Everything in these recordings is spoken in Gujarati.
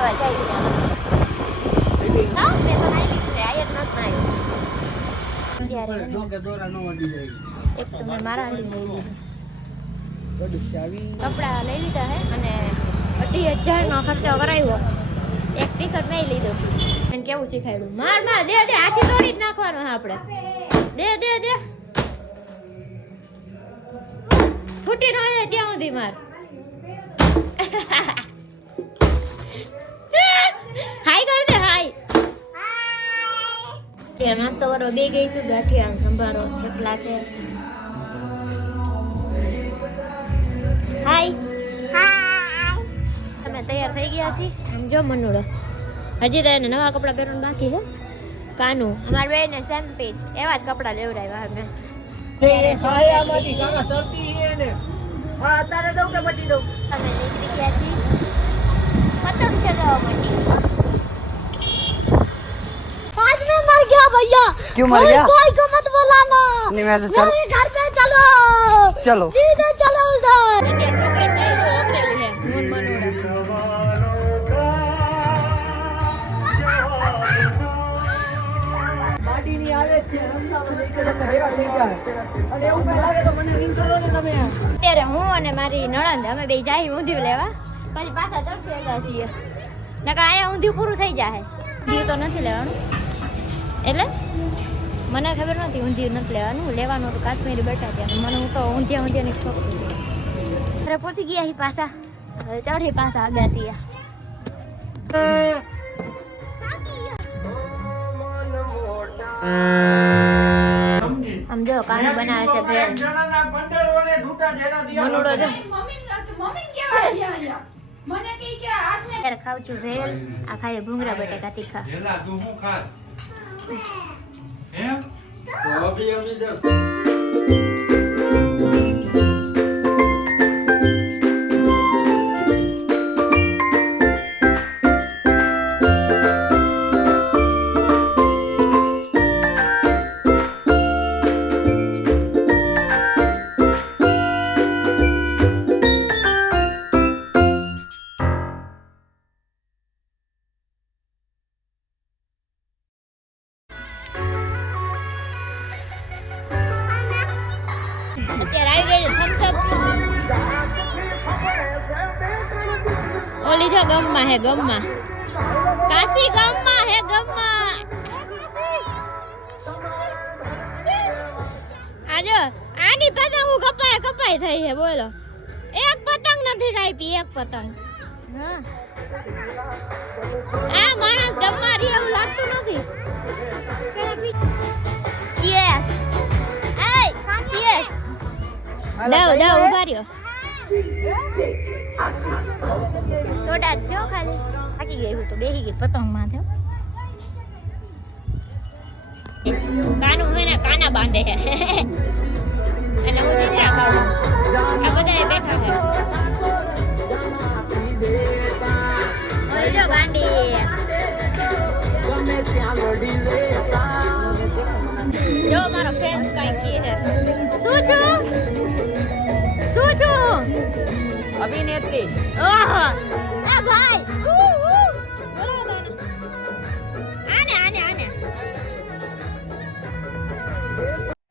લેવા જાય છે ના મેં તો નહીં લીધું આ એક નથી આવ્યું એક તો મેં મારા હાલી લઈ લીધું કપડા લઈ લીધા હે અને 2,500 નો ખર્ચો કરાવ્યો એક ટી શર્ટ નહીં લીધું અને કેવું શીખાડ્યું માર માર દે દે હાથી તોડી જ નાખવાનો હે આપણે દે દે દે ફૂટી ન જાય ત્યાં સુધી માર હાય કર દે હાય કે નાસ્તો કરવા બે ગઈ છું ગાંઠિયા સંભારો કેટલા છે હાય હાય અમે તૈયાર થઈ ગયા છીએ સમજો મનુડો હજી તો એને નવા કપડાં પહેરવાનું બાકી છે કાનું અમાર બેને સેમ પેજ એવા જ કપડાં લેવડાવ્યા અમે આમાંથી કાકા શરતી છે ને હા અત્યારે દઉં કે પછી દઉં અમે નીકળી ગયા છીએ પતંગ ચગાવવા માટે आज मैं मर गया भैया क्यों मर गया कोई को मत बुलाना नहीं मैं तो चल मेरे घर पे चलो चलो सीधे चलो उधर ये चॉकलेट नहीं जो ओपरेली है मन मनोड़ा ગાડી ની આવે છે રસ્તામાં નીકળે તો હેરા થઈ જાય અને એવું કઈ લાગે તો મને રિંગ કરો ને તમે અત્યારે હું અને મારી નણંદ અમે બે જાય ઊંધિયું લેવા પછી પાછા ચડશે ગયા છીએ નકા અહીંયા ઊંધિયું પૂરું થઈ જાય ઊંધિયું તો નથી લેવાનું એટલે મને ખબર નથી ઊંધિયું નથી લેવાનું હતું કાશ્મીરી બેઠા ત્યાં મને હું તો ઊંધિયાની ખબર અરે પહોંચી ગયા અહીં પાછા હવે ચઢી પાછા અગાસીએ આમ જો કાનું બનાવે છે ભેળ મનુડો જો અત્યારે ખાઉં છું ભેળ આ ખાઈએ ભૂંગળા બટેકા તીખા तो अभी हम इधर અત્યારે આવી ગઈ થમ્સઅપ ઓલી જો ગમમાં હે ગમમાં કાશી ગમમાં હે ગમમાં આજો આની પતંગ કપાય થઈ છે બોલો એક પતંગ નથી કાપી એક પતંગ હા આ માણસ ગમમાં રી એવું લાગતું નથી યસ યસ દાવ ઉભા રહ્યો સોડા જ છો ખાલી થાકી ગઈ હું તો બેસી ગઈ પતંગમાં થયો કાનું હોય ને કાના બાંધે છે અને હું દીકરા ખાઉં આ બધા બેઠા છે ઓલો ગાંડી જો મારો ફ્રેન્ડ કઈ કી છે શું છો અભિનેત્રી ઓહો એ ભાઈ आने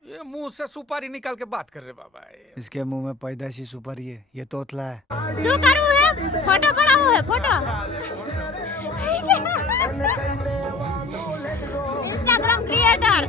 ये मुंह से सुपारी निकाल के बात कर रहे बाबा इसके मुंह में पैदाशी सुपारी है ये तोतला है શું કરવું હે ફોટો પડાવવો હે ફોટો इंस्टाग्राम क्रिएटर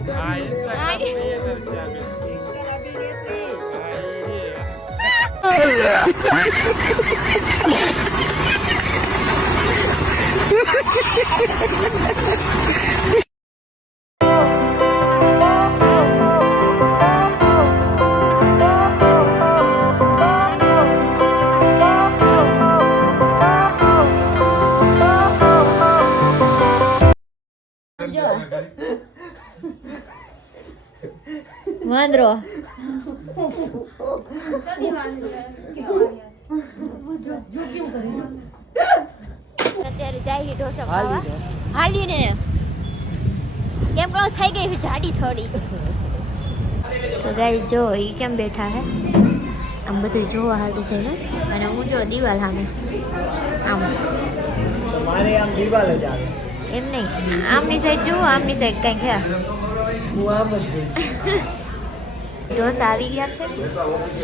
વાંદરો અત્યારે જાય ઢોસા ખાવા હાલીને કેમ કહો થઈ ગઈ જાડી થોડી તો ગાઈસ જો ઈ કેમ બેઠા હે આમ બધું જોવા હાલતું થઈને અને હું જો દિવાલ સામે આમ મારે આમ દિવાલ જ આવે. એમ નહીં, આમની સાઈડ જુઓ, આમની સાઈડ કંઈક હે. હું આમ જ જોઈશ. ઢોસા આવી ગયા છે,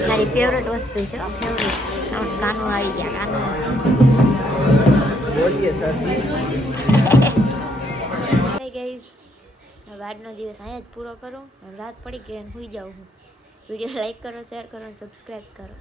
મારી ફેવરેટ વસ્તુ છે, ફેવરેટ. કાનું આવી ગયા, કાનું. બોલીએ સરજી. ગાઈસ, હવે આજનો દિવસ અહીંયા જ પૂરો કરું. રાત પડી ગઈ અને સુઈ જાઉં હું. વિડીયો લાઈક કરો, શેર કરો, સબસ્ક્રાઈબ કરો.